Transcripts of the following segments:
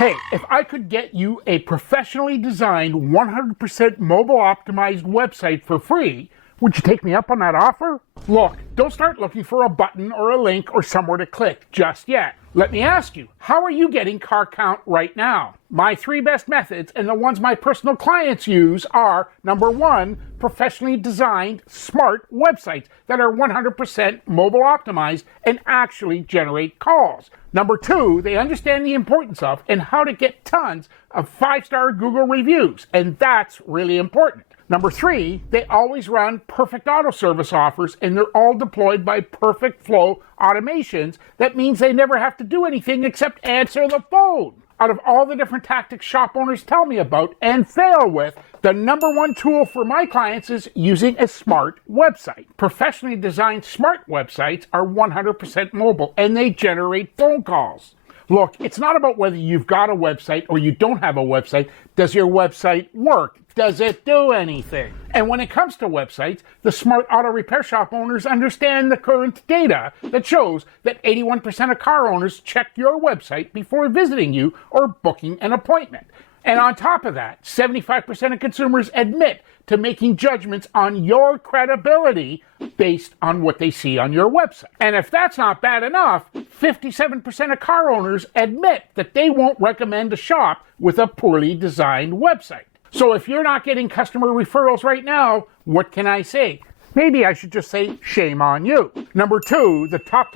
Hey, if I could get you a professionally designed, 100% mobile optimized website for free, would you take me up on that offer? Look, don't start looking for a button or a link or somewhere to click just yet. Let me ask you, how are you getting car count right now? My 3 best methods, and the ones my personal clients use, are number 1, professionally designed, smart websites that are 100% mobile optimized and actually generate calls. Number 2, they understand the importance of and how to get tons of 5-star Google reviews, and that's really important. Number 3, they always run perfect auto service offers, and they're all deployed by perfect flow automations. That means they never have to do anything except answer the phone. Out of all the different tactics shop owners tell me about and fail with, the number 1 tool for my clients is using a smart website. Professionally designed smart websites are 100% mobile, and they generate phone calls. Look, it's not about whether you've got a website or you don't have a website. Does your website work? Does it do anything? And when it comes to websites, the smart auto repair shop owners understand the current data that shows that 81% of car owners check your website before visiting you or booking an appointment. And on top of that, 75% of consumers admit to making judgments on your credibility based on what they see on your website. And if that's not bad enough, 57% of car owners admit that they won't recommend a shop with a poorly designed website. So if you're not getting customer referrals right now, what can I say? Maybe I should just say, shame on you. Number 2, the top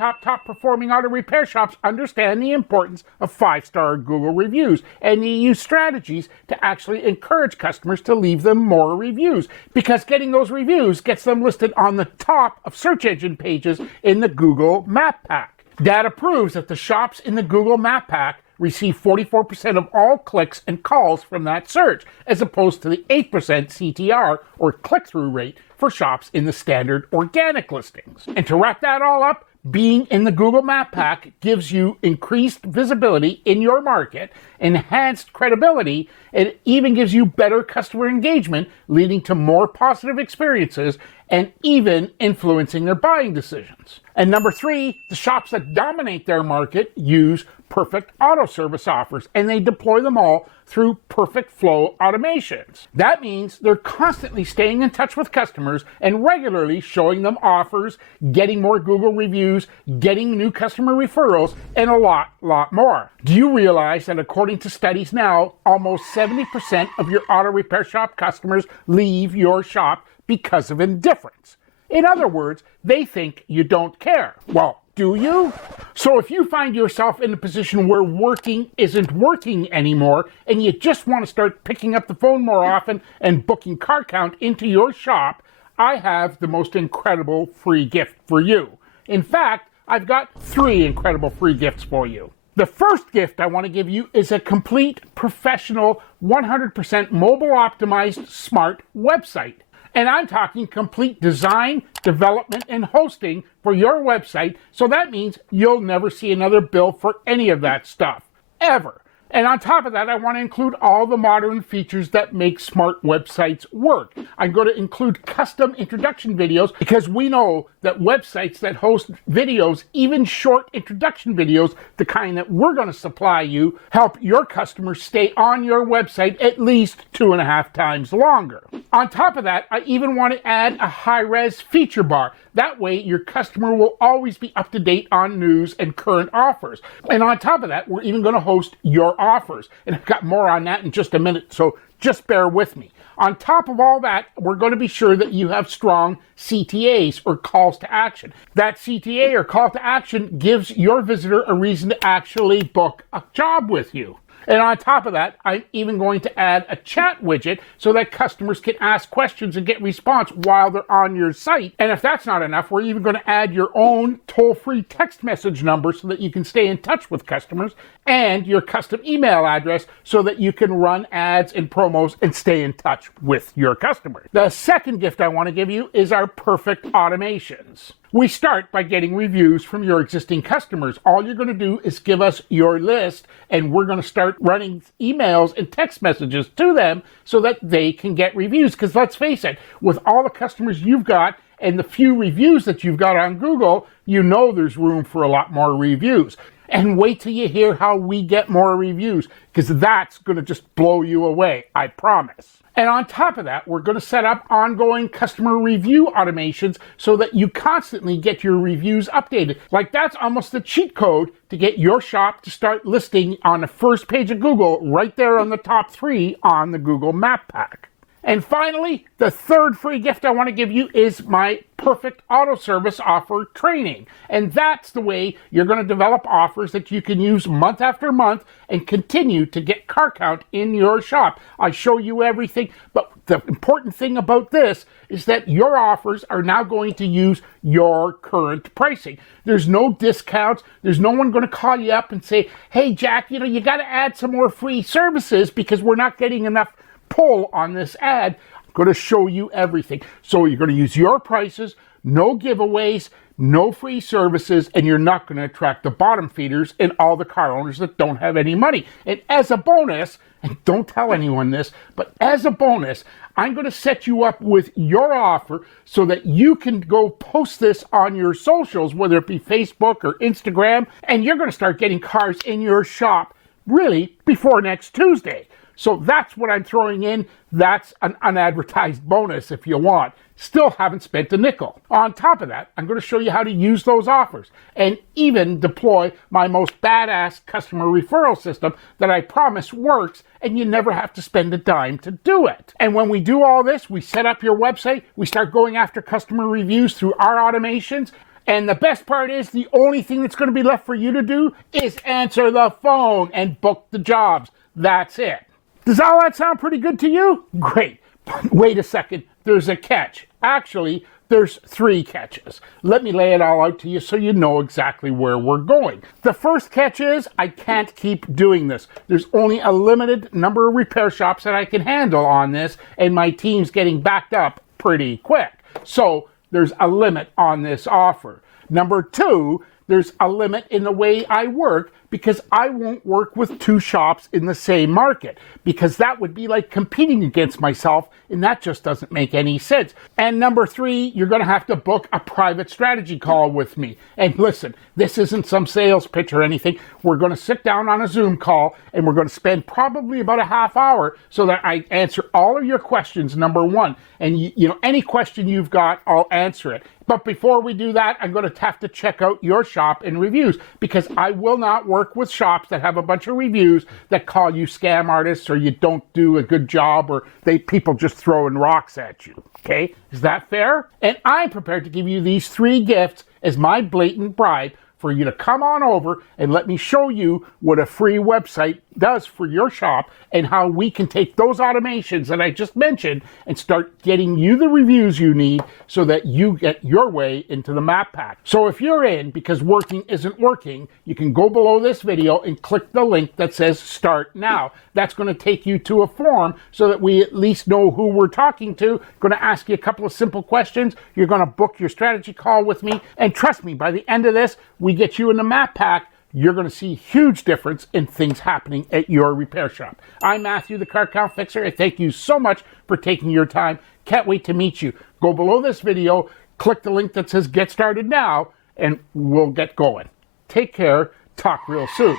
performing auto repair shops understand the importance of 5-star Google reviews, and they use strategies to actually encourage customers to leave them more reviews, because getting those reviews gets them listed on the top of search engine pages in the Google Map Pack. Data proves that the shops in the Google Map Pack receive 44% of all clicks and calls from that search, as opposed to the 8% CTR, or click-through rate, for shops in the standard organic listings. And to wrap that all up, being in the Google Map Pack gives you increased visibility in your market, enhanced credibility, and it even gives you better customer engagement, leading to more positive experiences and even influencing their buying decisions. And number 3, the shops that dominate their market use perfect auto service offers, and they deploy them all through perfect flow automations. That means they're constantly staying in touch with customers and regularly showing them offers, getting more Google reviews, getting new customer referrals, and a lot more. Do you realize that according to studies now, almost 70% of your auto repair shop customers leave your shop because of indifference? In other words, they think you don't care. Well, do you? So if you find yourself in a position where working isn't working anymore, and you just want to start picking up the phone more often and booking car count into your shop, I have the most incredible free gift for you. In fact, I've got 3 incredible free gifts for you. The first gift I want to give you is a complete, professional, 100% mobile optimized smart website. And I'm talking complete design, development, and hosting for your website, so that means you'll never see another bill for any of that stuff, ever. And on top of that, I want to include all the modern features that make smart websites work. I'm going to include custom introduction videos, because we know that websites that host videos, even short introduction videos, the kind that we're going to supply you, help your customers stay on your website at least 2.5 times longer. On top of that, I even want to add a high-res feature bar. That way, your customer will always be up to date on news and current offers. And on top of that, we're even going to host your offers. And I've got more on that in just a minute, so just bear with me. On top of all that, we're going to be sure that you have strong CTAs, or calls to action. That CTA, or call to action, gives your visitor a reason to actually book a job with you. And on top of that, I'm even going to add a chat widget so that customers can ask questions and get response while they're on your site. And if that's not enough, we're even going to add your own toll-free text message number so that you can stay in touch with customers, and your custom email address so that you can run ads and promos and stay in touch with your customers. The second gift I want to give you is our perfect automations. We start by getting reviews from your existing customers. All you're going to do is give us your list, and we're going to start running emails and text messages to them so that they can get reviews. Because let's face it, with all the customers you've got and the few reviews that you've got on Google, you know there's room for a lot more reviews. And wait till you hear how we get more reviews, because that's going to just blow you away, I promise. And on top of that, we're going to set up ongoing customer review automations so that you constantly get your reviews updated. Like, that's almost the cheat code to get your shop to start listing on the first page of Google, right there on the top 3 on the Google Map Pack. And finally, the third free gift I want to give you is my perfect auto service offer training. And that's the way you're going to develop offers that you can use month after month and continue to get car count in your shop. I show you everything, but the important thing about this is that your offers are now going to use your current pricing. There's no discounts. There's no one going to call you up and say, hey, Jack, you got to add some more free services because we're not getting enough pull on this ad. I'm going to show you everything. So you're going to use your prices, no giveaways, no free services, and you're not going to attract the bottom feeders and all the car owners that don't have any money. And as a bonus, and don't tell anyone this, but as a bonus, I'm going to set you up with your offer so that you can go post this on your socials, whether it be Facebook or Instagram, and you're going to start getting cars in your shop really before next Tuesday. So that's what I'm throwing in. That's an unadvertised bonus if you want. Still haven't spent a nickel. On top of that, I'm going to show you how to use those offers and even deploy my most badass customer referral system that I promise works, and you never have to spend a dime to do it. And when we do all this, we set up your website, we start going after customer reviews through our automations. And the best part is, the only thing that's going to be left for you to do is answer the phone and book the jobs. That's it. Does all that sound pretty good to you? Great. But wait a second. There's a catch. Actually, there's 3 catches. Let me lay it all out to you so you know exactly where we're going. The first catch is I can't keep doing this. There's only a limited number of repair shops that I can handle on this, and my team's getting backed up pretty quick. So there's a limit on this offer. Number 2, there's a limit in the way I work, because I won't work with 2 shops in the same market, because that would be like competing against myself, and that just doesn't make any sense. And number 3, you're going to have to book a private strategy call with me. And listen, this isn't some sales pitch or anything. We're going to sit down on a Zoom call, and we're going to spend probably about a half hour so that I answer all of your questions, number 1. And any question you've got, I'll answer it. But before we do that, I'm going to have to check out your shop and reviews, because I will not work with shops that have a bunch of reviews that call you scam artists, or you don't do a good job, or people just throwing rocks at you. Okay? Is that fair? And I'm prepared to give you these 3 gifts as my blatant bribe for you to come on over and let me show you what a free website does for your shop, and how we can take those automations that I just mentioned and start getting you the reviews you need so that you get your way into the map pack. So if you're in because working isn't working, you can go below this video and click the link that says Start Now. That's going to take you to a form so that we at least know who we're talking to. Going to ask you a couple of simple questions. You're going to book your strategy call with me, and trust me, by the end of this, we get you in the map pack. You're going to see huge difference in things happening at your repair shop. I'm Matthew, the Car Count Fixer. I thank you so much for taking your time. Can't wait to meet you. Go below this video, click the link that says Get Started Now, and we'll get going. Take care. Talk real soon.